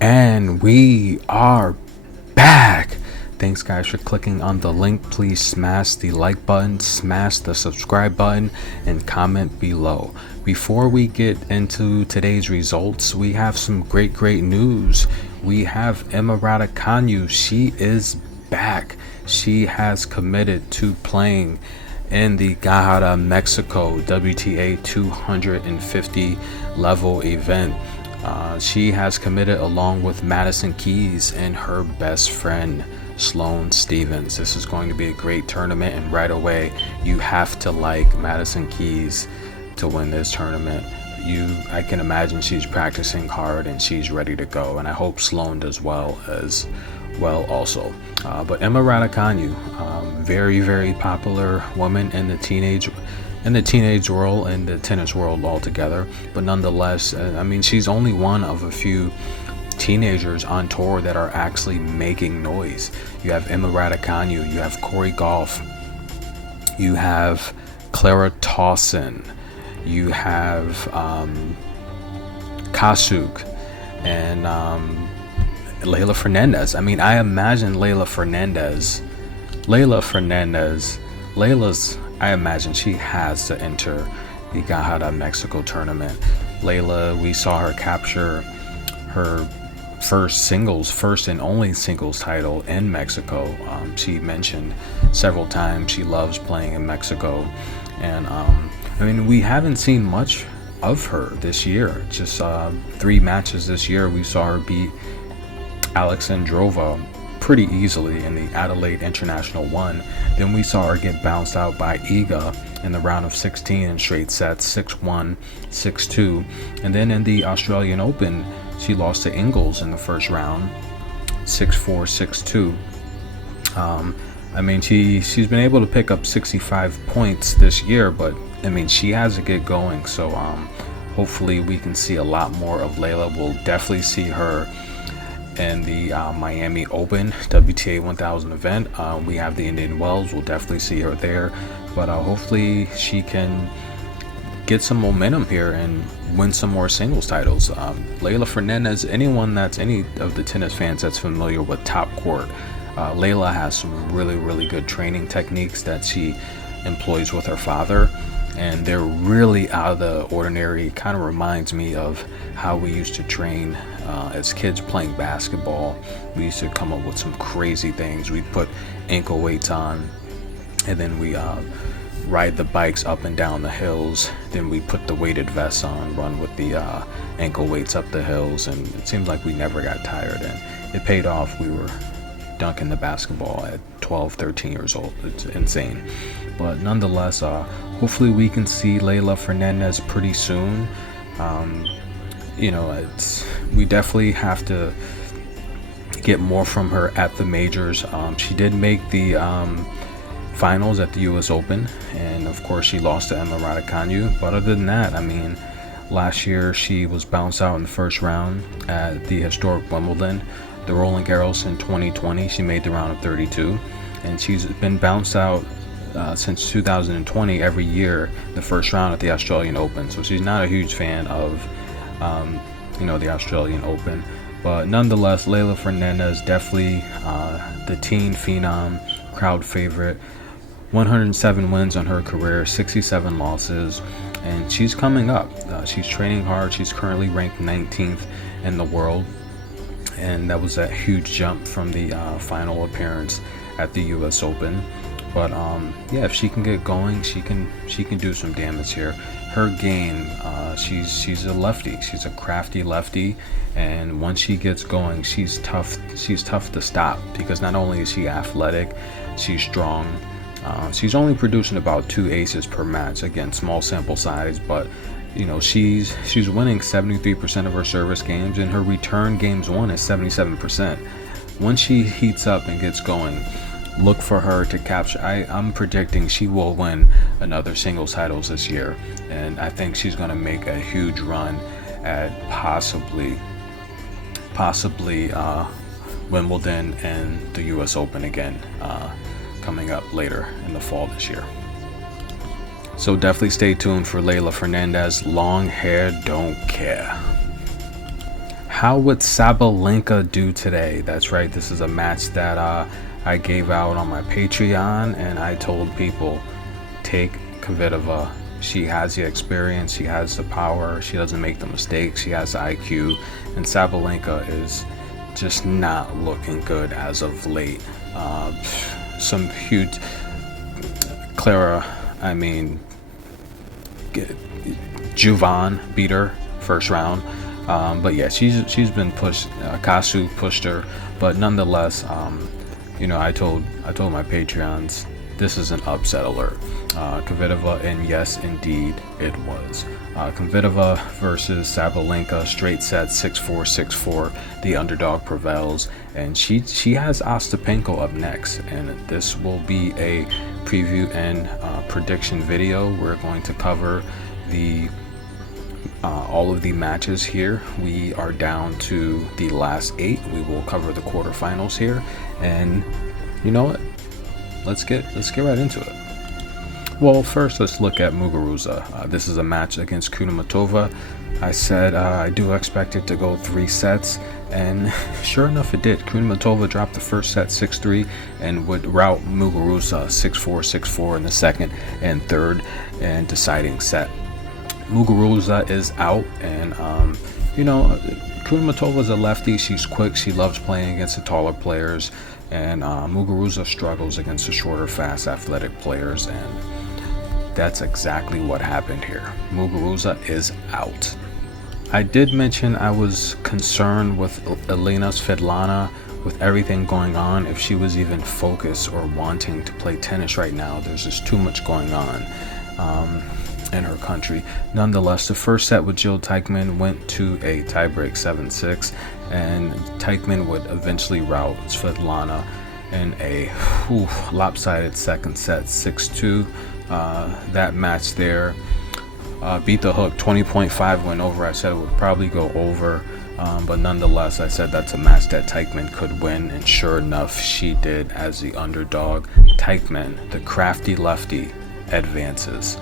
And we are back. Thanks guys for clicking on the link. Please smash the like button, smash the subscribe button, and comment below. Before we get into today's results, we have some great news. We have Emma Raducanu. She is back. She has committed to playing in the Guadalajara, Mexico WTA 250 level event. She has committed along with Madison Keys and her best friend Sloane Stevens. This is going to be a great tournament, and right away you have to like Madison Keys to win this tournament. I can imagine she's practicing hard and she's ready to go, and I hope Sloane does well as well also. But Emma Raducanu, very popular woman in the teenage world and the tennis world altogether, but nonetheless, I mean, she's only one of a few teenagers on tour that are actually making noise. You have Emma Raducanu, you have Corey Goff, you have Clara Tauson, you have Kasuk, and Leila Fernandez. I mean, I imagine I imagine she has to enter the Guadalajara, Mexico tournament. Leila, we saw her capture her first and only singles title in Mexico. She mentioned several times she loves playing in Mexico, and I mean, we haven't seen much of her this year. Just 3 matches this year. We saw her beat Alexandrova pretty easily in the Adelaide International 1. Then we saw her get bounced out by Iga in the round of 16 in straight sets, 6-1, 6-2. And then in the Australian Open, she lost to Ingles in the first round, 6-4, 6-2. I mean, she's been able to pick up 65 points this year, but I mean, she has to get going. So hopefully we can see a lot more of Leila. We'll definitely see her in the Miami Open WTA 1000 event. We have the Indian Wells. We'll definitely see her there, but hopefully she can get some momentum here and win some more singles titles. Leila Fernandez, any of the tennis fans that's familiar with top court, Leila has some really good training techniques that she employs with her father, and they're really out of the ordinary. Kind of reminds me of how we used to train as kids playing basketball. We used to come up with some crazy things. We put ankle weights on, and then we ride the bikes up and down the hills. Then we put the weighted vests on, run with the ankle weights up the hills, and it seems like we never got tired, and it paid off. We were dunking the basketball at 12-13 years old. It's insane. But nonetheless, hopefully we can see Leila Fernandez pretty soon. You know, we definitely have to get more from her at the majors. She did make the finals at the US Open, and of course she lost to Emma Raducanu. But other than that, I mean, last year she was bounced out in the first round at the historic Wimbledon. The Roland Garros in 2020, she made the round of 32, and she's been bounced out since 2020 every year, the first round at the Australian Open. So she's not a huge fan of the Australian Open, but nonetheless, Leila Fernandez, definitely the teen phenom, crowd favorite. 107 wins on her career, 67 losses, and she's coming up. She's training hard. She's currently ranked 19th in the world, and that was a huge jump from the final appearance at the US Open. But yeah, if she can get going, she can do some damage here. Her game, she's a lefty. She's a crafty lefty, and once she gets going, she's tough to stop, because not only is she athletic, she's strong. She's only producing about 2 aces per match. Again, small sample size, but you know, she's winning 73% of her service games, and her return games won is 77%. Once she heats up and gets going, look for her to capture. I'm predicting she will win another singles titles this year, and I think she's going to make a huge run at possibly Wimbledon and the US Open again, coming up later in the fall this year. So definitely stay tuned for Leila Fernandez. Long hair, don't care. How would Sabalenka do today? That's right, this is a match that I gave out on my Patreon, and I told people, take Kvitova. She has the experience, she has the power, she doesn't make the mistakes, she has the IQ, and Sabalenka is just not looking good as of late. Some huge Juvan beat her first round, but yeah, she's been pushed. Kasu pushed her, but nonetheless, I told my Patreons, this is an upset alert. Kvitova, and yes, indeed, it was. Kvitova versus Sabalenka, straight set 6-4, 6-4. The underdog prevails, and she has Ostapenko up next, and this will be a preview and prediction video. We're going to cover all of the matches here. We are down to the last 8. We will cover the quarterfinals here, and you know what? Let's get right into it. Well, first let's look at Muguruza. This is a match against Kudermetova. I said I do expect it to go 3 sets, and sure enough it did. Kudermetova dropped the first set 6-3 and would rout Muguruza 6-4, 6-4 in the second and third and deciding set. Muguruza is out, and Kudermetova is a lefty. She's quick. She loves playing against the taller players, and Muguruza struggles against the shorter, fast, athletic players, and that's exactly what happened here. Muguruza is out. I did mention I was concerned with Jelena Svetlana, with everything going on, if she was even focused or wanting to play tennis right now. There's just too much going on in her country. Nonetheless, the first set with Jill Teichmann went to a tiebreak 7-6, and Teichmann would eventually rout Svetlana in a lopsided second set 6-2. That match there beat the hook. 20.5 went over. I said it would probably go over, but nonetheless I said that's a match that Teichmann could win, and sure enough she did. As the underdog, Teichmann, the crafty lefty, advances.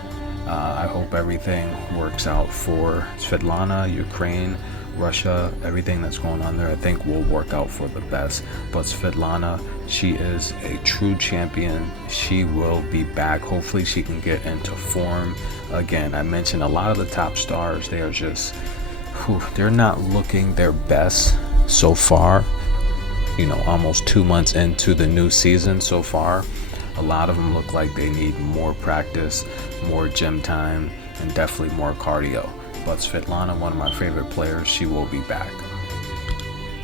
I hope everything works out for Svetlana, Ukraine, Russia. Everything that's going on there I think will work out for the best. But Svetlana, she is a true champion. She will be back. Hopefully she can get into form again. I mentioned a lot of the top stars, they are just they're not looking their best so far, almost 2 months into the new season so far. A lot of them look like they need more practice, more gym time, and definitely more cardio. But Svetlana, one of my favorite players, she will be back.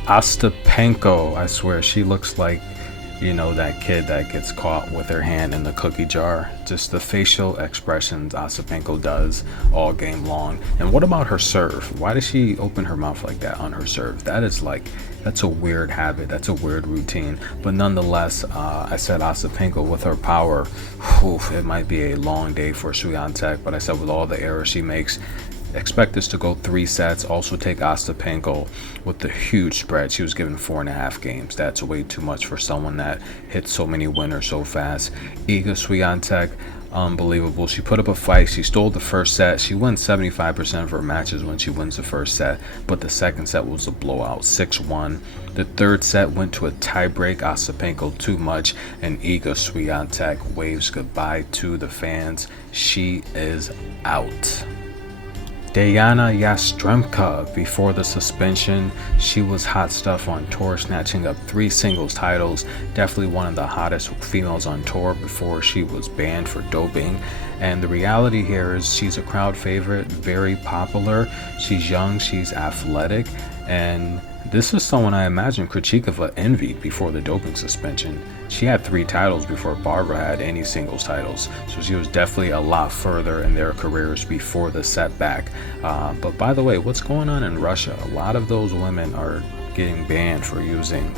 Ostapenko, I swear, she looks like, that kid that gets caught with her hand in the cookie jar. Just the facial expressions Ostapenko does all game long. And what about her serve? Why does she open her mouth like that on her serve? That's a weird habit. That's a weird routine. But nonetheless, I said Ostapenko with her power, it might be a long day for Swiatek. But I said with all the errors she makes, expect this to go 3 sets. Also take Ostapenko with the huge spread. She was given 4.5 games. That's way too much for someone that hits so many winners so fast. Iga Swiatek, unbelievable. She put up a fight. She stole the first set. She wins 75% of her matches when she wins the first set, but the second set was a blowout, 6-1. The third set went to a tiebreak. Ostapenko too much, and Iga Swiatek waves goodbye to the fans. She is out. Yastremska, before the suspension, she was hot stuff on tour, snatching up 3 singles titles. Definitely one of the hottest females on tour before she was banned for doping. And the reality here is she's a crowd favorite, very popular. She's young, she's athletic, and this is someone I imagine Krejcikova envied before the doping suspension. She had 3 titles before Barbara had any singles titles, so she was definitely a lot further in their careers before the setback. But by the way, what's going on in Russia? A lot of those women are getting banned for using,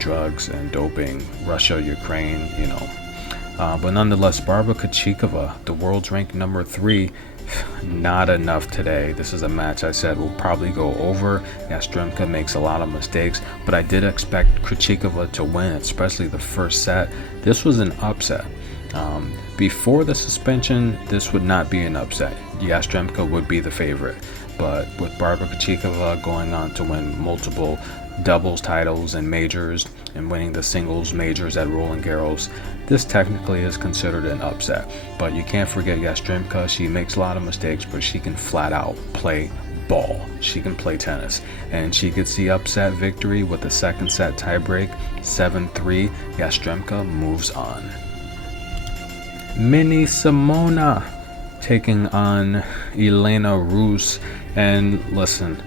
drugs and doping. Russia, Ukraine, but nonetheless, Barbara Krejcikova, the world's ranked number 3, not enough today. This is a match I said will probably go over. Yastremska makes a lot of mistakes, but I did expect Krejcikova to win, especially the first set. This was an upset. Before the suspension, this would not be an upset. Yastremska would be the favorite. but with Barbara Krejcikova going on to win multiple doubles titles and majors and winning the singles majors at Roland Garros, this technically is considered an upset. But you can't forget Yastremska. She makes a lot of mistakes, but she can flat out play ball. She can play tennis, and she gets the upset victory with the second set tiebreak, 7-3. Yastremska moves on. Mini Simona taking on Jelena Rus. And listen,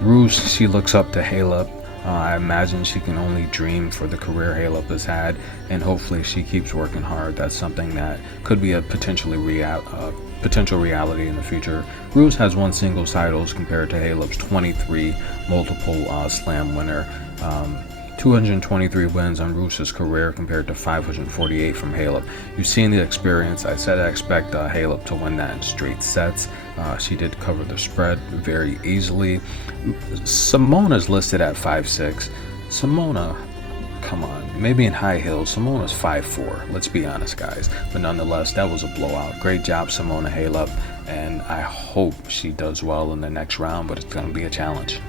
Rus, she looks up to Halep. I imagine she can only dream for the career Halep has had, and hopefully she keeps working hard. That's something that could be a potential reality in the future. Rus has won singles titles compared to Halep's 23, multiple slam winner. 223 wins on Rus's career compared to 548 from Halep. You've seen the experience. I said I expect Halep to win that in straight sets. She did cover the spread very easily. Simona's listed at 5'6". Simona, come on, maybe in high heels. Simona's 5'4". Let's be honest, guys. But nonetheless, that was a blowout. Great job, Simona Halep, and I hope she does well in the next round, but it's going to be a challenge.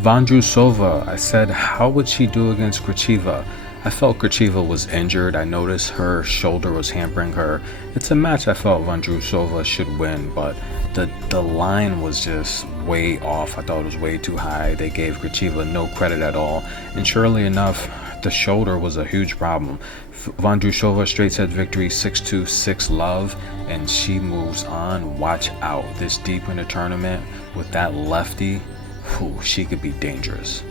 Vondrousova, I said, how would she do against Krejcikova? I felt Krejcikova was injured. I noticed her shoulder was hampering her. It's a match I felt Vondrousova should win, but the line was just way off. I thought it was way too high. They gave Krejcikova no credit at all, and surely enough, the shoulder was a huge problem. Vondrousova straight set victory, 6-2, 6-love, and she moves on. Watch out this deep in the tournament with that lefty. She could be dangerous.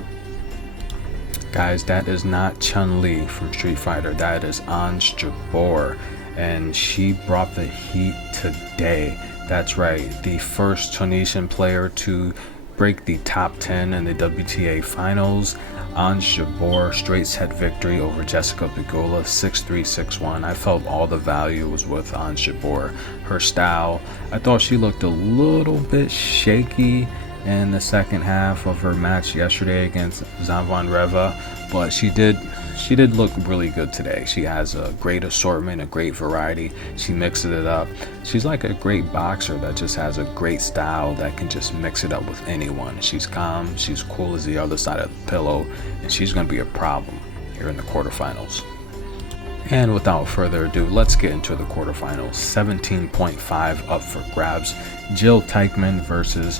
Guys, that is not Chun-Li from Street Fighter. That is Ons Jabeur, and she brought the heat today. That's right, the first Tunisian player to break the top 10 in the WTA finals. Ons Jabeur straight set victory over Jessica Pegula, 6-3, 6-1. I felt all the value was with Ons Jabeur. Her style, I thought she looked a little bit shaky in the second half of her match yesterday against Zavonreva, but she did look really good today. She has a great assortment, a great variety. She mixes it up. She's like a great boxer that just has a great style that can just mix it up with anyone. She's calm, she's cool as the other side of the pillow, and she's going to be a problem here in the quarterfinals. And without further ado, let's get into the quarterfinals. 17.5 up for grabs. Jill Teichmann versus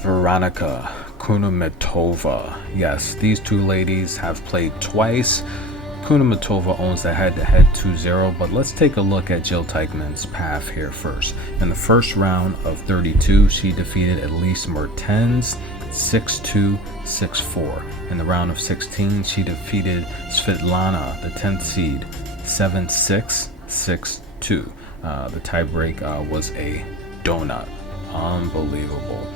Veronika Kudermetova. Yes, these two ladies have played twice. Kudermetova owns the head-to-head 2-0, but let's take a look at Jill Teichmann's path here first. In the first round of 32, she defeated Elise Mertens 6-2, 6-4. In the round of 16, she defeated Svetlana, the 10th seed, 7-6, 6-2. The tiebreak was a donut. Unbelievable.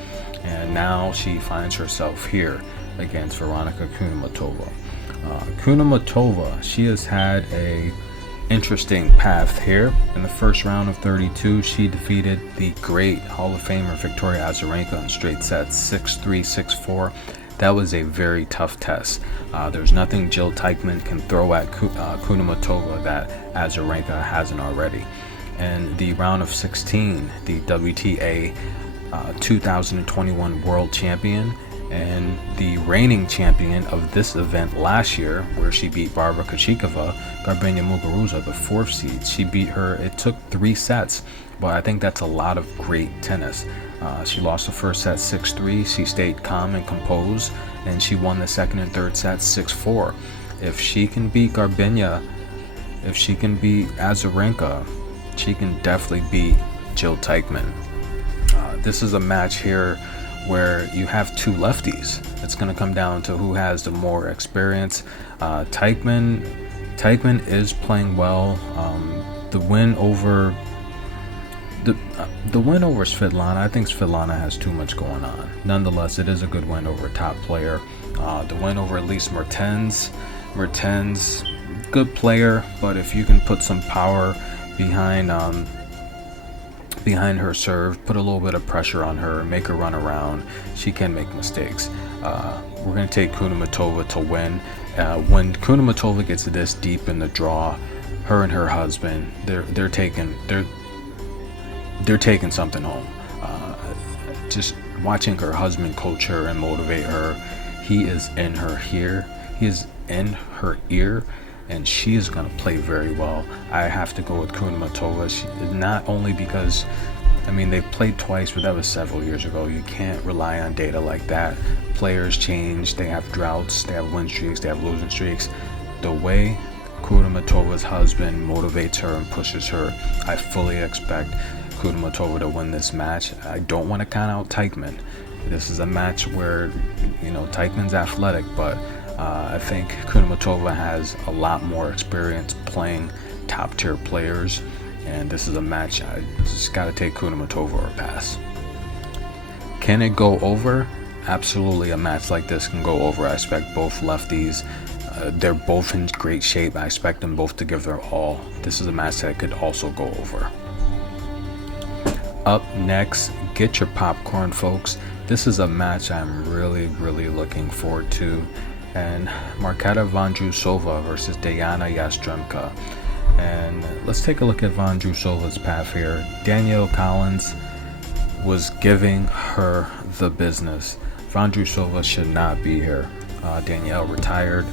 And now she finds herself here against Veronika Kudermetova. Kudermetova, she has had a interesting path here. In the first round of 32, she defeated the great Hall of Famer Victoria Azarenka in straight sets, 6-3, 6-4. That was a very tough test. There's nothing Jill Teichmann can throw at Kudermetova that Azarenka hasn't already. And the round of 16, the WTA 2021 world champion and the reigning champion of this event last year, where she beat Barbara Krejcikova, Garbiñe Muguruza, the 4th seed. She beat her. It took 3 sets, but I think that's a lot of great tennis. She lost the first set 6-3. She stayed calm and composed, and she won the second and third sets 6-4. If she can beat Garbiñe, if she can beat Azarenka, she can definitely beat Jill Teichmann. This is a match here where you have two lefties. It's going to come down to who has the more experience. Teichmann is playing well. The win over Svetlana, I think Svetlana has too much going on. Nonetheless, it is a good win over a top player. The win over Elise Mertens, good player, but if you can put some power behind her serve, put a little bit of pressure on her, make her run around, she can make mistakes. We're going to take Kudermetova to win. When Kudermetova gets this deep in the draw, her and her husband, they're taking something home. just watching her husband coach her and motivate her. He is in her ear. He is in her ear, and she is going to play very well. I have to go with Kudermetova. Not only because, I mean, they've played twice, but that was several years ago. You can't rely on data like that. Players change. They have droughts. They have win streaks. They have losing streaks. The way Kudermetova's husband motivates her and pushes her, I fully expect Kudermetova to win this match. I don't want to count out Teichmann. This is a match where, you know, Teichmann's athletic, but I think Kudermetova has a lot more experience playing top tier players, and this is a match I just got to take Kudermetova or pass. Can it go over? Absolutely, a match like this can go over. I expect both lefties. They're both in great shape. I expect them both to give their all. This is a match that could also go over. Up next, get your popcorn, folks. This is a match I'm really looking forward to. And Marketa Vondrousova versus Yastremska. And let's take a look at Vondrousova's path here. Danielle Collins was giving her the business. Vondrousova should not be here. Danielle retired.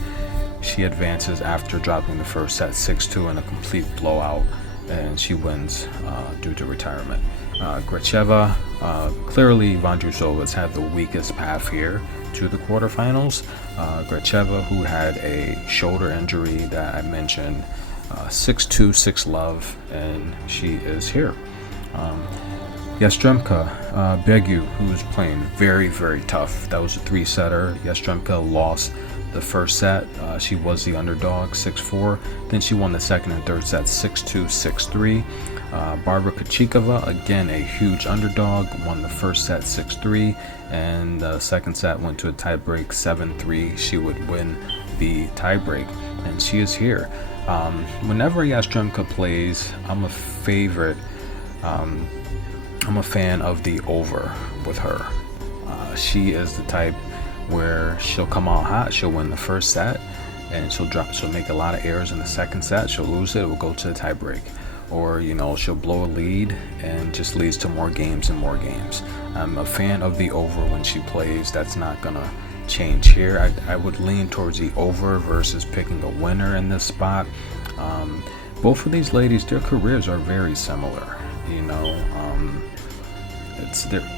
She advances after dropping the first set 6-2 in a complete blowout, and she wins due to retirement. Krejcikova, clearly Vondrousova's had the weakest path here to the quarterfinals. Krejcikova, who had a shoulder injury that I mentioned, 6-2, 6-love, and she is here. Yastremska, Begu, who was playing very tough. That was a 3-setter. Yastremska lost the first set. She was the underdog, 6-4. Then she won the second and third set, 6-2, 6-3. Barbara Krejcikova, again a huge underdog, won the first set 6-3, and the second set went to a tiebreak 7-3. She would win the tiebreak, and she is here. Whenever Yastremska plays, I'm a fan of the over with her. She is the type where she'll come out hot, she'll win the first set, and she'll make a lot of errors in the second set, she'll lose it, it will go to the tiebreak. Or, you know, she'll blow a lead and just leads to more games and more games. I'm a fan of the over when she plays. That's not gonna change here. I would lean towards the over versus picking a winner in this spot. Both of these ladies, their careers are very similar. You know,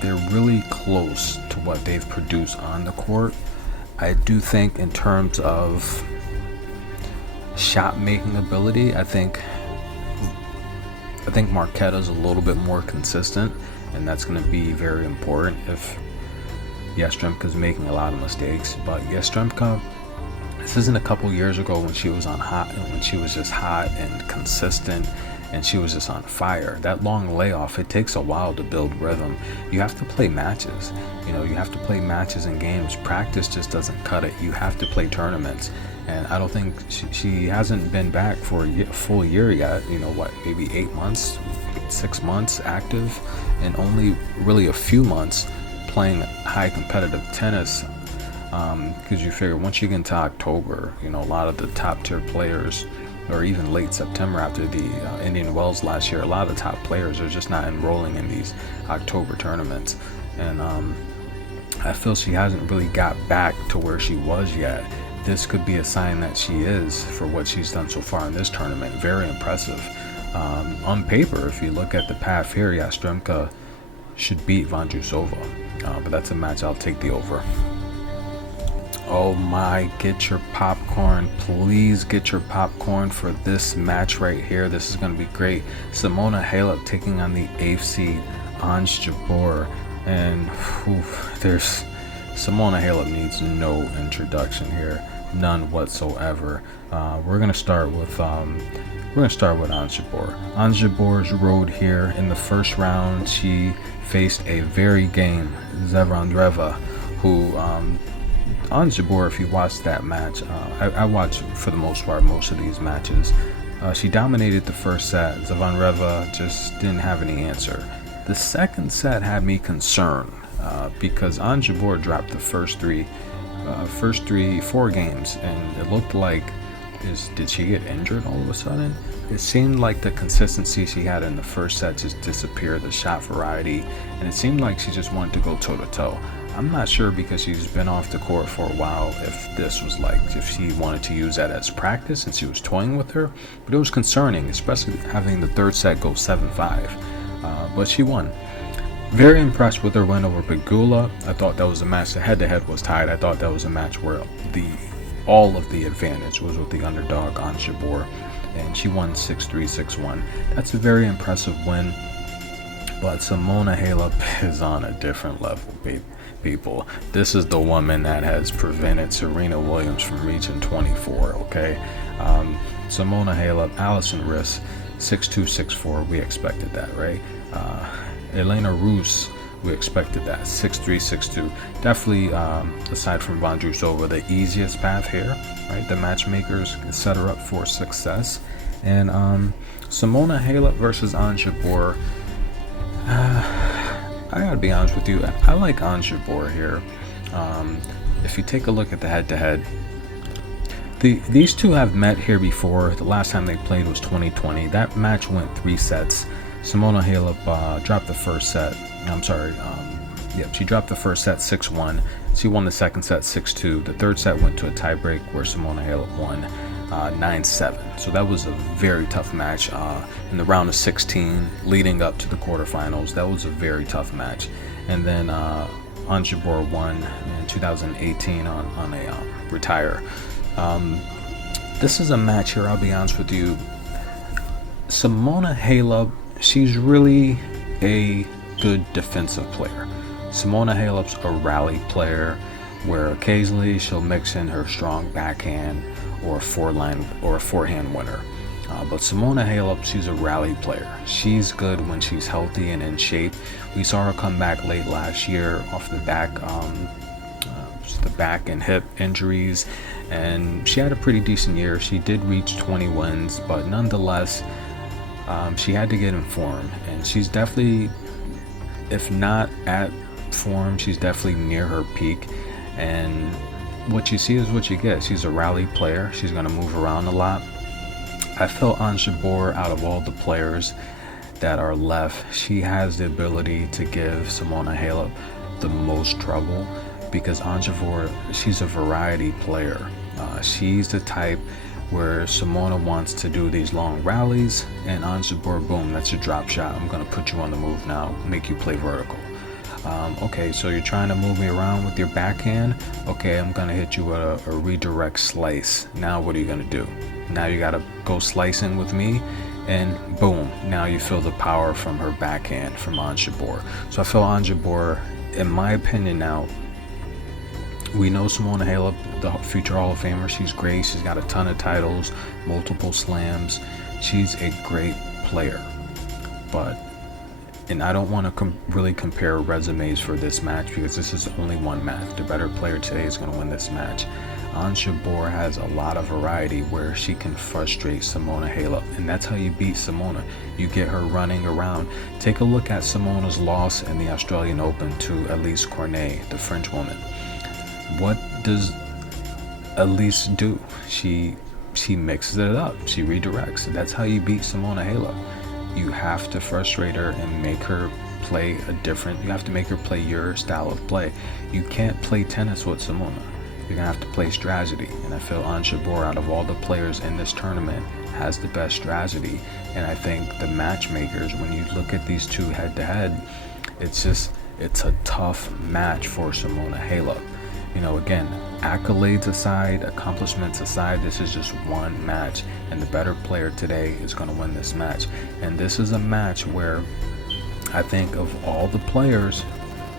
they're really close to what they've produced on the court. I do think in terms of shot making ability, I think Marketa's a little bit more consistent, and that's going to be very important if Yastremka's making a lot of mistakes. But Yastremska, this isn't a couple years ago when she was just hot and consistent, and she was just on fire. That long layoff, it takes a while to build rhythm. You have to play matches. You know, you have to play matches and games. Practice just doesn't cut it. You have to play tournaments. And I don't think she hasn't been back for a full year yet. You know what, maybe 8 months, 6 months active, and only really a few months playing high competitive tennis. Because you figure once you get into October, you know, a lot of the top tier players, or even late September after the Indian Wells last year, a lot of the top players are just not enrolling in these October tournaments. And I feel she hasn't really got back to where she was yet. This could be a sign that she is, for what she's done so far in this tournament, very impressive. On paper, if you look at the path here, Yastremska should beat Vondrousova, but that's a match I'll take the over. Oh my, get your popcorn. Please get your popcorn for this match right here. This is going to be great. Simona Halep taking on the 8th seed, Ons Jabeur. And there's Simona Halep needs no introduction here. None whatsoever. We're gonna start with Ons Jabeur. Ons Jabeur's road here in the first round. She faced a very game Zvonareva, who Ons Jabeur, if you watch that match, I watch for the most part most of these matches. She dominated the first set. Zvonareva just didn't have any answer. The second set had me concerned because Ons Jabeur dropped the first 4 games, and it looked like, did she get injured all of a sudden? it seemed like the consistency she had in the first set just disappeared, the shot variety, and it seemed like she just wanted to go toe-to-toe. I'm not sure, because she's been off the court for a while, if she wanted to use that as practice and she was toying with her, but it was concerning, especially having the third set go 7-5, but she won. Very impressed with her win over Pegula. I thought that was a match, the head-to-head was tied. I thought that was a match where all of the advantage was with the underdog Ons Jabeur, and she won 6-3, 6-1. That's a very impressive win, but Simona Halep is on a different level, people. This is the woman that has prevented Serena Williams from reaching 24, okay? Simona Halep, Allison Riss, 6-2, 6-4, we expected that, right? Elena Rus, we expected that, 6-3, 6-2. Definitely, aside from Vondrousova, the easiest path here, right? The matchmakers set her up for success. And Simona Halep versus Ons Jabeur. I gotta be honest with you, I like Ons Jabeur here. If you take a look at the head-to-head, these two have met here before. The last time they played was 2020. That match went 3 sets. Simona Halep dropped the first set. She dropped the first set 6-1. She won the second set 6-2. The third set went to a tiebreak where Simona Halep won 9-7. So that was a very tough match in the round of 16 leading up to the quarterfinals. That was a very tough match. And then Ons Jabeur won in 2018 on a retire. This is a match here, I'll be honest with you. Simona Halep, she's really a good defensive player. Simona Halep's a rally player where occasionally she'll mix in her strong backhand or a forehand winner. But Simona Halep, she's a rally player. She's good when she's healthy and in shape. We saw her come back late last year off the back, the back and hip injuries, and she had a pretty decent year. She did reach 20 wins, but nonetheless, she had to get in form, and she's definitely, if not at form, she's definitely near her peak. And what you see is what you get. She's a rally player. She's going to move around a lot. I felt Ons Jabeur, out of all the players that are left, she has the ability to give Simona Halep the most trouble, because Ons Jabeur, she's a variety player. She's the type where Simona wants to do these long rallies, and Ons Jabeur, boom, that's a drop shot. I'm going to put you on the move now, make you play vertical. Okay, so you're trying to move me around with your backhand. Okay, I'm going to hit you with a redirect slice. Now what are you going to do? Now you got to go slicing with me, and boom, now you feel the power from her backhand from Ons Jabeur. So I feel Ons Jabeur, in my opinion now, we know Simona Halep, the future Hall of Famer. She's great. She's got a ton of titles, multiple slams. She's a great player. And I don't want to really compare resumes for this match, because this is only one match. The better player today is going to win this match. Ons Jabeur has a lot of variety where she can frustrate Simona Halep, and that's how you beat Simona. You get her running around. Take a look at Simona's loss in the Australian Open to Elise Cornet, the French woman. What does Elise do? She mixes it up. She redirects. That's how you beat Simona Halep. You have to frustrate her and make her play you have to make her play your style of play. You can't play tennis with Simona. You're going to have to play strategy. And I feel Ons Jabeur, out of all the players in this tournament, has the best strategy. And I think the matchmakers, when you look at these two head-to-head, it's a tough match for Simona Halep. You know, again, accolades aside, accomplishments aside, this is just one match, and the better player today is going to win this match. And this is a match where I think of all the players,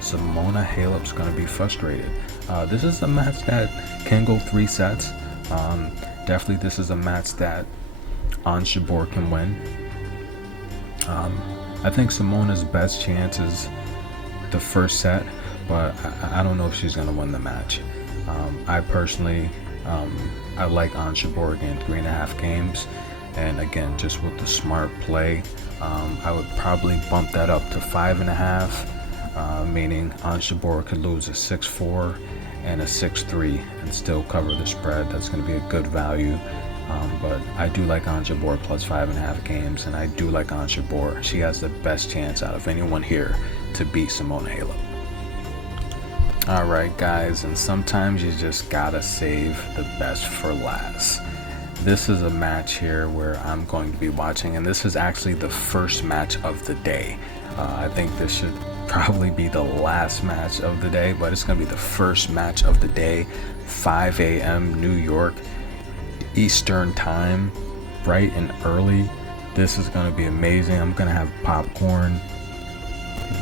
Simona Halep's going to be frustrated. This is a match that can go 3 sets. Definitely this is a match that Ons Jabeur can win. I think Simona's best chance is the first set, but I don't know if she's going to win the match. I personally, I like Ons Jabeur again, 3.5 games. And again, just with the smart play, I would probably bump that up to 5.5, meaning Ons Jabeur could lose a 6-4 and a 6-3 and still cover the spread. That's going to be a good value. But I do like Ons Jabeur plus 5.5 games, and I do like Ons Jabeur. She has the best chance out of anyone here to beat Simona Halep. Alright guys, and sometimes you just gotta save the best for last. This is a match here where I'm going to be watching, and this is actually the first match of the day. I think this should probably be the last match of the day, but it's going to be the first match of the day. 5 a.m. New York Eastern time, bright and early. This is going to be amazing. I'm going to have popcorn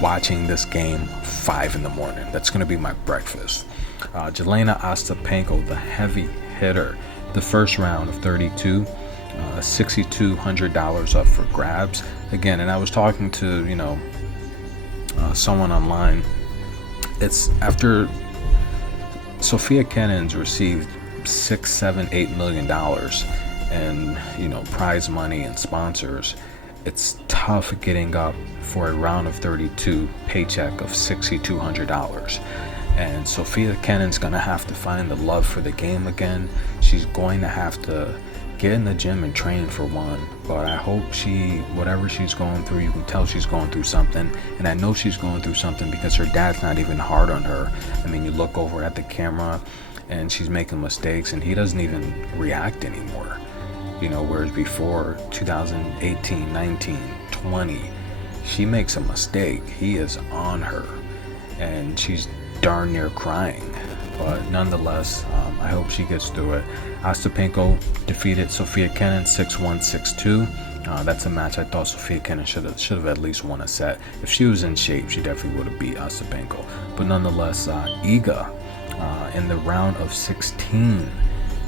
watching this game 5 in the morning. That's going to be my breakfast. Jelena Ostapenko, the heavy hitter, the first round of 32, $6,200 up for grabs. Again, and I was talking to, someone online. It's after Sofia Kenin's received $6, $7, $8 million and prize money and sponsors. It's tough getting up for a round of 32 paycheck of $6,200. And Sofia Kenin's gonna have to find the love for the game again. She's going to have to get in the gym and train for one, but I hope whatever she's going through, you can tell she's going through something, and I know she's going through something because her dad's not even hard on her. I mean, you look over at the camera and she's making mistakes and he doesn't even react anymore, whereas before 2018, 19, 20, she makes a mistake, he is on her and she's darn near crying. But nonetheless, I hope she gets through it. Ostapenko defeated Sofia Kenin 6-1, 6-2. That's a match I thought Sofia Kenin should have at least won a set. If she was in shape, she definitely would have beat Ostapenko. But nonetheless, Iga in the round of 16.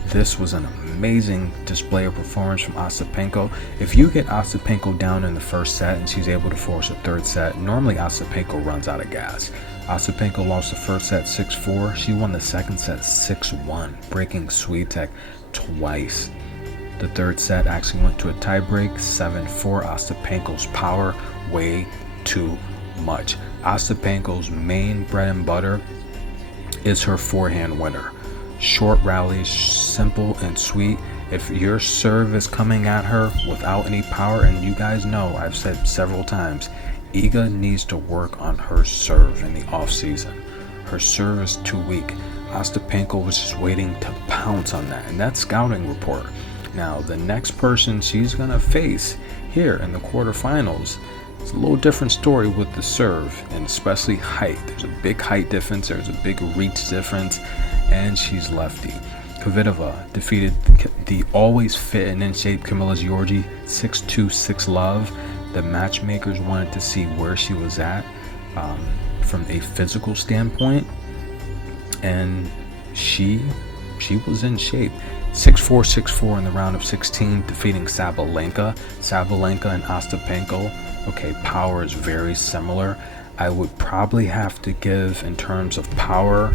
This was an amazing display of performance from Ostapenko. If you get Ostapenko down in the first set and she's able to force a third set, normally Ostapenko runs out of gas. Ostapenko lost the first set 6-4. She won the second set 6-1, breaking Swiatek twice. The third set actually went to a tiebreak 7-4. Ostapenko's power way too much. Ostapenko's main bread and butter is her forehand winner. Short rallies, simple and sweet. If your serve is coming at her without any power, and you guys know, I've said several times, Iga needs to work on her serve in the off season. Her serve is too weak. Ostapenko was just waiting to pounce on that, and that's scouting report. Now, the next person she's going to face here in the quarterfinals, it's a little different story with the serve, and especially height. There's a big height difference, there's a big reach difference, and she's lefty. Kvitova defeated the always fit and in shape Camila Giorgi 6-2, 6-love. The matchmakers wanted to see where she was at from a physical standpoint, and she was in shape. 6-4, 6-4 in the round of 16, defeating Sabalenka. Sabalenka and Ostapenko, okay, power is very similar. I would probably have to give, in terms of power,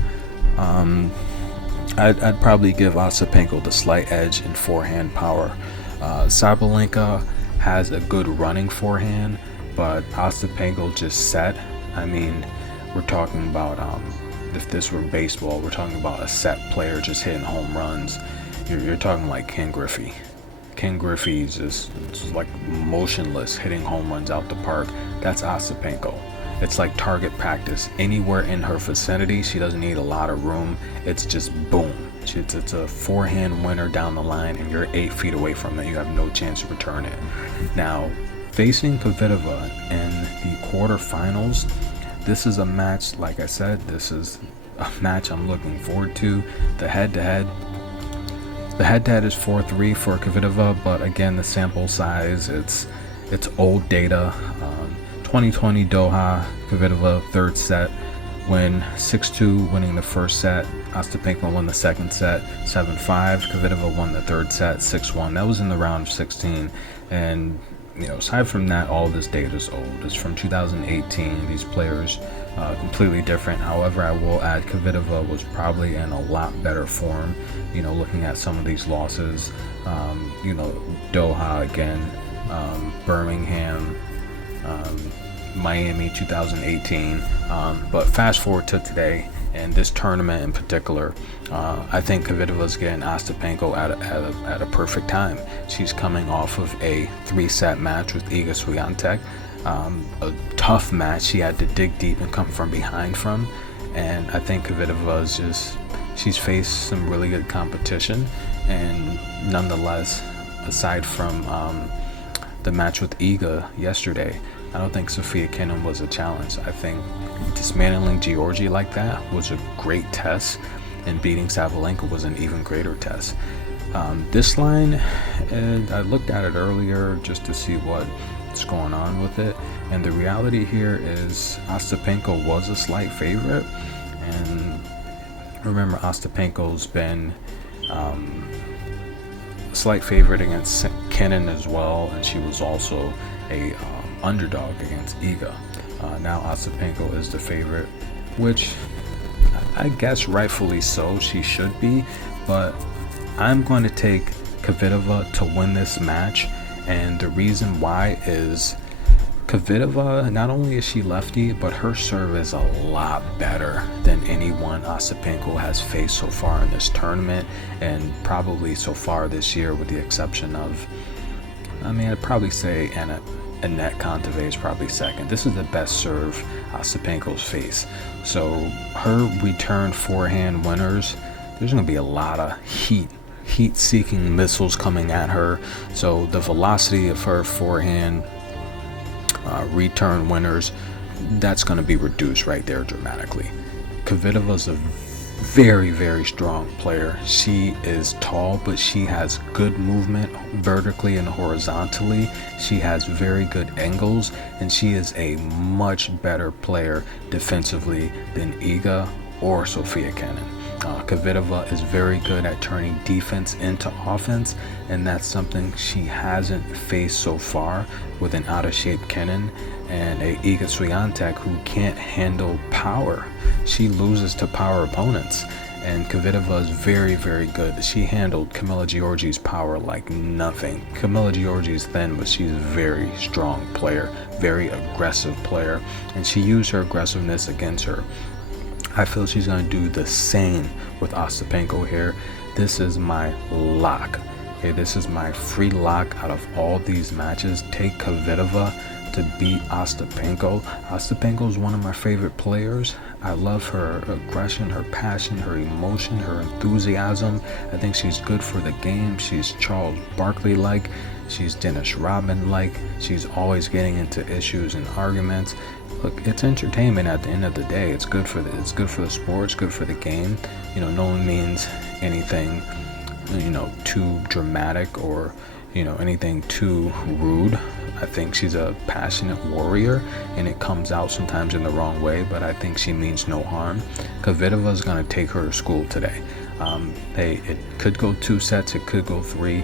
I'd probably give Ostapenko the slight edge in forehand power. Sabalenka has a good running forehand, but Ostapenko just set. I mean, we're talking about, if this were baseball, we're talking about a set player just hitting home runs. You're talking like Ken Griffey. Ken Griffey's just like motionless, hitting home runs out the park. That's Ostapenko. It's like target practice. Anywhere in her vicinity, she doesn't need a lot of room. It's just boom. It's a forehand winner down the line, and you're 8 feet away from it. You have no chance to return it. Now, facing Kvitova in the quarterfinals, this is a match, like I said, this is a match I'm looking forward to. The head-to-head is 4-3 for Kvitova, but again, the sample size, it's old data. 2020 Doha, Kvitova third set win 6-2, winning the first set. Ostapenko won the second set 7-5. Kvitova won the third set 6-1. That was in the round of 16. And aside from that, all this data is old. It's from 2018. These players completely different. However, I will add Kvitova was probably in a lot better form. Looking at some of these losses, Doha again, Birmingham, Miami 2018. But fast forward to today, and this tournament in particular. I think Kvitova's getting Ostapenko at a perfect time. She's coming off of a 3-set match with Iga Swiatek, a tough match she had to dig deep and come from behind from, and I think Kvitova is she's faced some really good competition, and nonetheless, aside from the match with Iga yesterday, I don't think Sofia Kenin was a challenge. I think dismantling Giorgi like that was a great test, and beating Sabalenka was an even greater test. This line, and I looked at it earlier just to see what's going on with it, and the reality here is Ostapenko was a slight favorite, and remember Ostapenko's been a slight favorite against Kenin as well, and she was also a underdog against Iga. Now Ostapenko is the favorite, which I guess rightfully so, she should be, but I'm going to take Kvitova to win this match, and the reason why is Kvitova, not only is she lefty, but her serve is a lot better than anyone Ostapenko has faced so far in this tournament, and probably so far this year, with the exception of, I'd probably say Annette Kontaveit is probably second. This is the best serve Ostapenko's faced. So her return forehand winners, there's going to be a lot of heat-seeking missiles coming at her. So the velocity of her forehand return winners, that's going to be reduced right there dramatically. Kvitova's a very, very strong player. She is tall, but she has good movement vertically and horizontally. She has very good angles, and she is a much better player defensively than Iga or Sofia Kenin. Kvitova is very good at turning defense into offense, and that's something she hasn't faced so far with an out-of-shape Kenin and a Iga Swiatek who can't handle power. She loses to power opponents, and Kvitova is very, very good. She handled Camila Giorgi's power like nothing. Camila Giorgi's thin, but she's a very strong player, very aggressive player, and she used her aggressiveness against her. I feel she's going to do the same with Ostapenko here. This is my lock. Okay, this is my free lock out of all these matches. Take Kvitova to beat Ostapenko. Ostapenko is one of my favorite players. I love her aggression, her passion, her emotion, her enthusiasm. I think she's good for the game. She's Charles Barkley-like. She's Dennis Rodman-like. She's always getting into issues and arguments. Look, it's entertainment at the end of the day. It's good for the sport. It's good for the game. No one means anything, too dramatic or, anything too rude. I think she's a passionate warrior, and it comes out sometimes in the wrong way, but I think she means no harm. Kvitova is going to take her to school today. Hey, it could go 2 sets. It could go 3.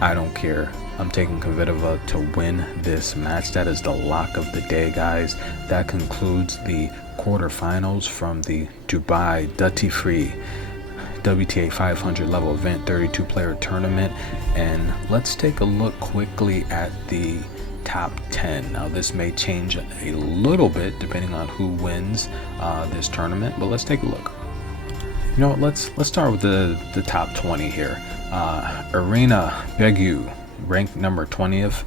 I don't care. I'm taking Kvitova to win this match. That is the lock of the day, guys. That concludes the quarterfinals from the Dubai duty-free WTA 500 level event 32-player tournament. And let's take a look quickly at the top 10. Now, this may change a little bit depending on who wins this tournament, but let's take a look. Let's start with the top 20 here. Irina Begu, ranked number 20th.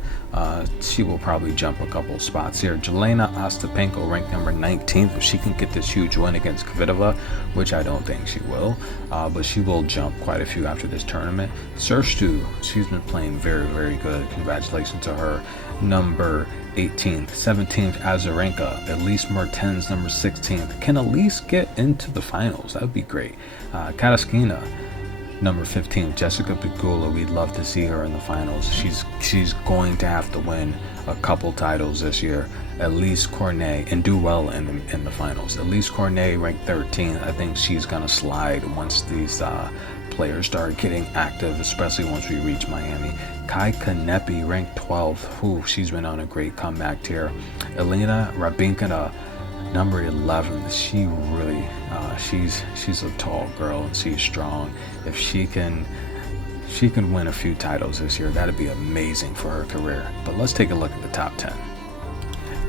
She will probably jump a couple spots here. Jelena Ostapenko, ranked number 19th. If she can get this huge win against Kvitova, which I don't think she will, but she will jump quite a few after this tournament. Serstu, she's been playing very, very good. Congratulations to her. Number 18th. 17th, Azarenka. Elise Mertens, number 16th. Can Elise get into the finals? That would be great. Kataskina, number 15, Jessica Pegula. We'd love to see her in the finals. She's going to have to win a couple titles this year. Elise Cornet, and do well in the finals. Elise Cornet, ranked 13th. I think she's gonna slide once these players start getting active, especially once we reach Miami. Kai Kanepi, ranked 12th. She's been on a great comeback here. Elena Rybakina, number 11. She really, she's a tall girl and she's strong. If she can win a few titles this year, that'd be amazing for her career. But let's take a look at the top 10.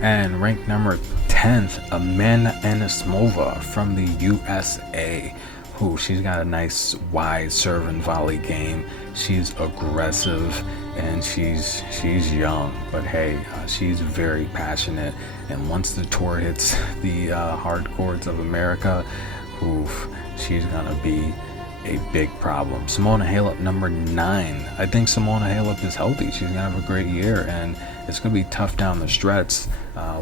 And ranked number 10 10th, Amanda Anisimova from the USA. She's got a nice wide serve and volley game. She's aggressive and she's young, but hey, she's very passionate. And once the tour hits the hard courts of America, she's gonna be a big problem. Simona Halep, number 9. I think Simona Halep is healthy. She's gonna have a great year, and it's gonna be tough down the stretch.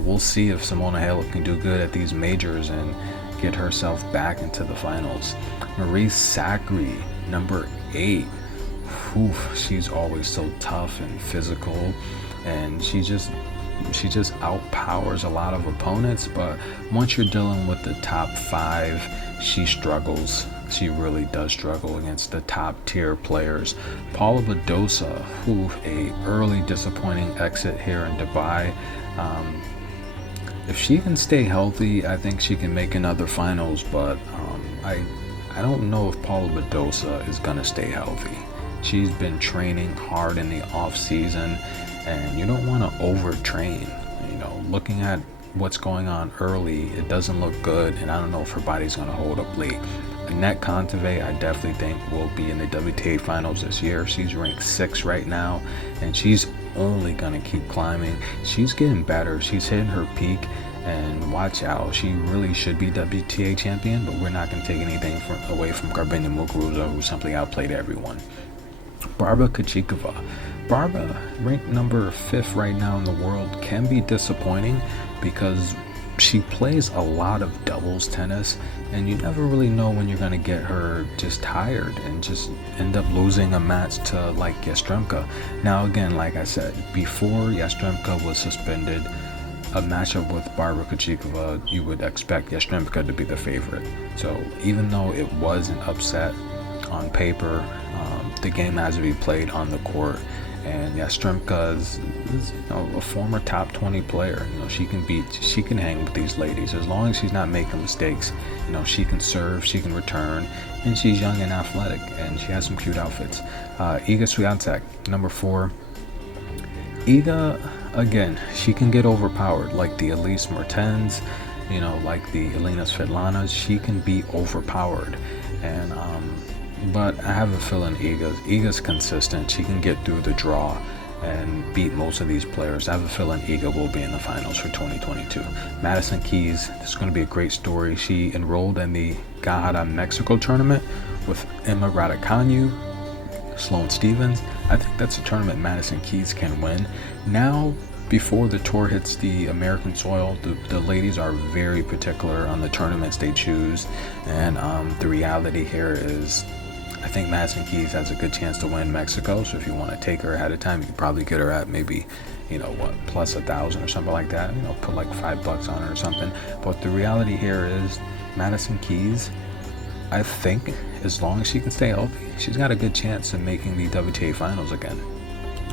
We'll see if Simona Halep can do good at these majors and get herself back into the finals. Marie Sacre, number 8. She's always so tough and physical, and she just outpowers a lot of opponents. But once you're dealing with the top 5, she struggles. She really does struggle against the top tier players. Paula Badosa, a early disappointing exit here in Dubai. If she can stay healthy, I think she can make another finals, but I don't know if Paula Badosa is gonna stay healthy. She's been training hard in the off season, and you don't want to overtrain. Looking at what's going on early, it doesn't look good, and I don't know if her body's gonna hold up late. Anett Kontaveit, I definitely think will be in the WTA finals this year. She's ranked 6 right now, and she's only gonna keep climbing. She's getting better. She's hitting her peak, and watch out. She really should be WTA champion, but we're not gonna take anything away from Garbiñe Muguruza, who simply outplayed everyone. Barbara Krejcikova. Barbara, ranked number 5th right now in the world, can be disappointing because she plays a lot of doubles tennis, and you never really know when you're going to get her just tired and just end up losing a match to like Yastremska. Now again, like I said, before Yastremska was suspended, a matchup with Barbara Krejcikova, you would expect Yastremska to be the favorite. So even though it was an upset on paper, the game has to be played on the court. And Yastremska is a former top 20 player. She can hang with these ladies as long as she's not making mistakes. She can serve, she can return, and she's young and athletic, and she has some cute outfits. Iga Swiatek, number 4. Iga, again, she can get overpowered like the Elise Mertens, like the Elena Svetlanas. She can be overpowered, and but I have a feeling Iga's consistent. She can get through the draw and beat most of these players. I have a feeling Iga will be in the finals for 2022. Madison Keys, this is going to be a great story. She enrolled in the Guadalajara, Mexico tournament with Emma Raducanu, Sloane Stephens. I think that's a tournament Madison Keys can win. Now, before the tour hits the American soil, the ladies are very particular on the tournaments they choose, and the reality here is I think Madison Keys has a good chance to win Mexico. So if you want to take her ahead of time, you can probably get her at maybe, plus 1,000 or something like that. Put like $5 on her or something. But the reality here is Madison Keys, I think as long as she can stay healthy, she's got a good chance of making the WTA finals again.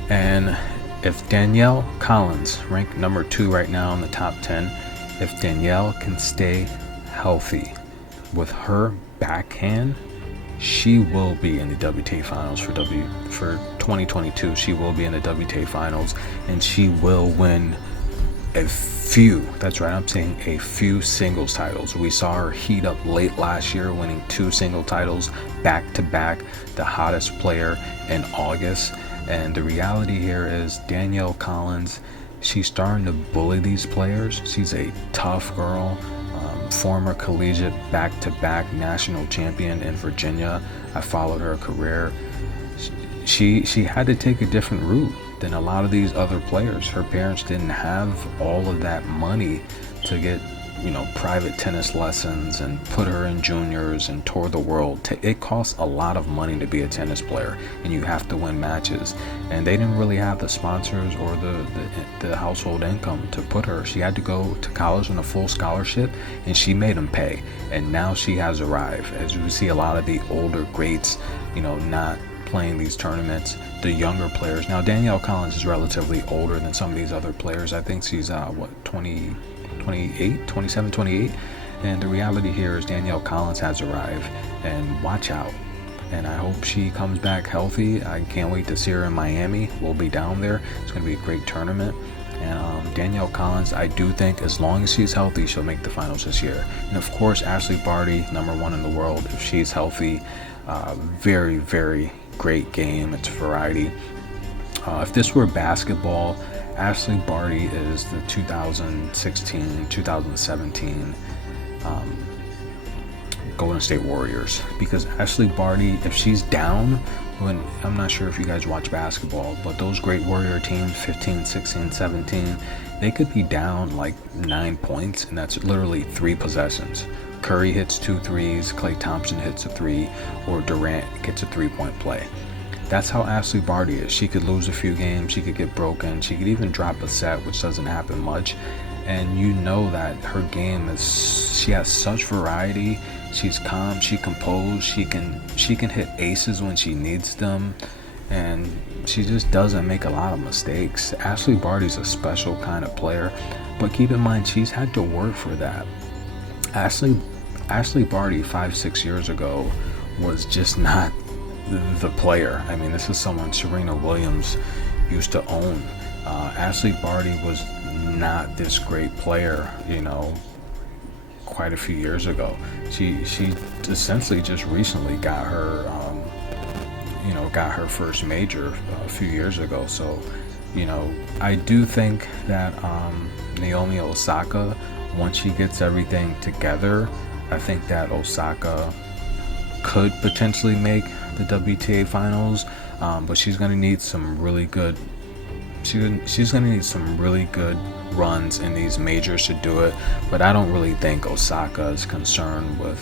And if Danielle Collins, ranked number 2 right now in the top 10, if Danielle can stay healthy with her backhand, she will be in the WTA finals for 2022. She will be in the WTA finals, and she will win a few, that's right, I'm saying a few singles titles. We saw her heat up late last year, winning 2 single titles back to back, the hottest player in August. And the reality here is Danielle Collins, she's starting to bully these players. She's a tough girl. Former collegiate back-to-back national champion in Virginia. I followed her career. She had to take a different route than a lot of these other players. Her parents didn't have all of that money to get private tennis lessons and put her in juniors and tour the world. It costs a lot of money to be a tennis player, and you have to win matches. And they didn't really have the sponsors or the household income to put her. She had to go to college on a full scholarship, and she made them pay. And now she has arrived. As you see, a lot of the older greats, not playing these tournaments. The younger players. Now, Danielle Collins is relatively older than some of these other players. I think she's 27, 28, and the reality here is Danielle Collins has arrived, and watch out. And I hope she comes back healthy. I can't wait to see her in Miami. We'll be down there. It's going to be a great tournament. And Danielle Collins, I do think as long as she's healthy, she'll make the finals this year. And of course, Ashley Barty, #1 in the world, if she's healthy. Very, very great game. It's variety. If this were basketball, Ashley Barty is the 2016, 2017 Golden State Warriors, because Ashley Barty, if she's down, when I'm not sure if you guys watch basketball, but those great Warrior teams, 15, 16, 17, they could be down like 9 points, and that's literally 3 possessions. Curry hits 2 threes, Klay Thompson hits a 3, or Durant gets a 3-point play. That's how Ashley Barty is. She could lose a few games, she could get broken, she could even drop a set, which doesn't happen much. And you know that her game is, she has such variety. She's calm, she composed, she can hit aces when she needs them, and she just doesn't make a lot of mistakes. Ashley Barty's a special kind of player, but keep in mind she's had to work for that. Ashley Barty 5-6 years ago was just not the player. I mean, this is someone Serena Williams used to own. Ashley Barty was not this great player, you know, quite a few years ago. She essentially just recently got her got her first major a few years ago. So, you know, I do think that Naomi Osaka, once she gets everything together, I think that Osaka could potentially make the WTA finals, but she's going to need some really good runs in these majors to do it. But I don't really think Osaka is concerned with,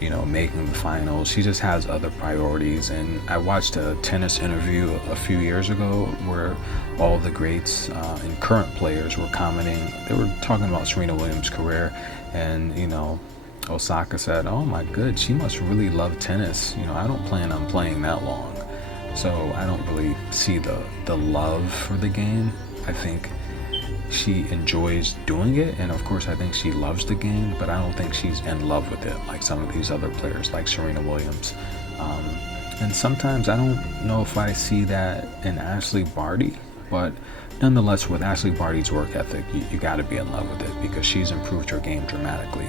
you know, making the finals. She just has other priorities. And I watched a tennis interview a few years ago where all the greats and current players were commenting. They were talking about Serena Williams' career, and, you know, Osaka said, "Oh my good, she must really love tennis. You know, I don't plan on playing that long." So I don't really see the love for the game. I think she enjoys doing it, and of course I think she loves the game, but I don't think she's in love with it like some of these other players like Serena Williams. And sometimes I don't know if I see that in Ashley Barty, but nonetheless, with Ashley Barty's work ethic, you got to be in love with it because she's improved her game dramatically.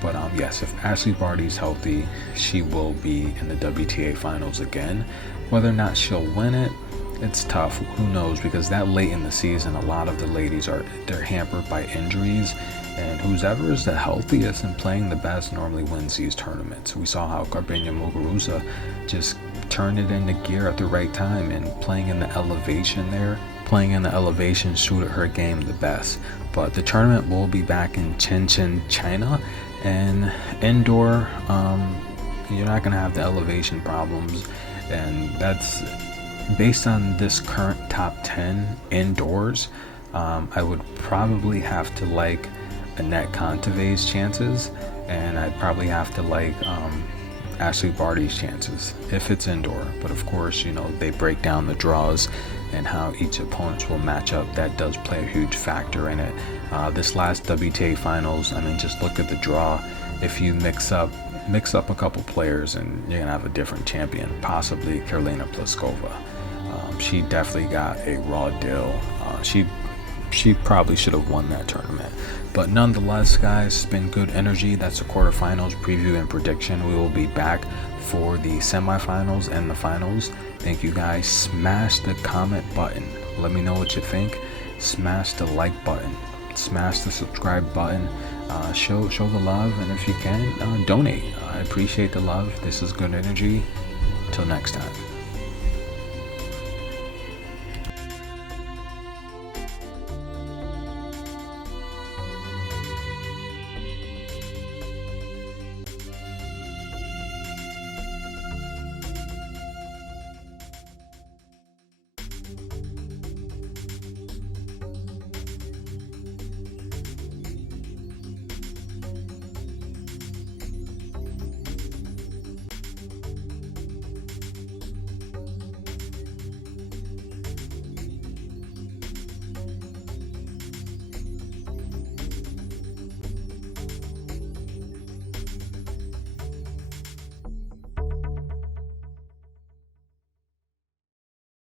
But yes, if Ashley Barty's healthy, she will be in the WTA finals again. Whether or not she'll win it, it's tough. Who knows? Because that late in the season, a lot of the ladies they're hampered by injuries, and whoever is the healthiest and playing the best normally wins these tournaments. We saw how Garbiñe Muguruza just turned it into gear at the right time, and playing in the elevation suited her game the best. But the tournament will be back in Shenzhen, China, and indoor, you're not going to have the elevation problems, and that's based on this current top 10 indoors. I would probably have to like Annette Kontaveit's chances, and I'd probably have to like Ashley Barty's chances if it's indoor. But of course, you know, they break down the draws and how each opponent will match up. That does play a huge factor in it. This last WTA finals, I mean, just look at the draw. If you mix up a couple players, and you're gonna have a different champion, possibly Karolina Pliskova. She definitely got a raw deal. She probably should have won that tournament. But nonetheless, guys, it's been good energy. That's the quarterfinals preview and prediction. We will be back for the semifinals and the finals. Thank you guys. Smash the comment button. Let me know what you think. Smash the like button. Smash the subscribe button. Show the love, and if you can, donate. I appreciate the love. This is good energy. Till next time.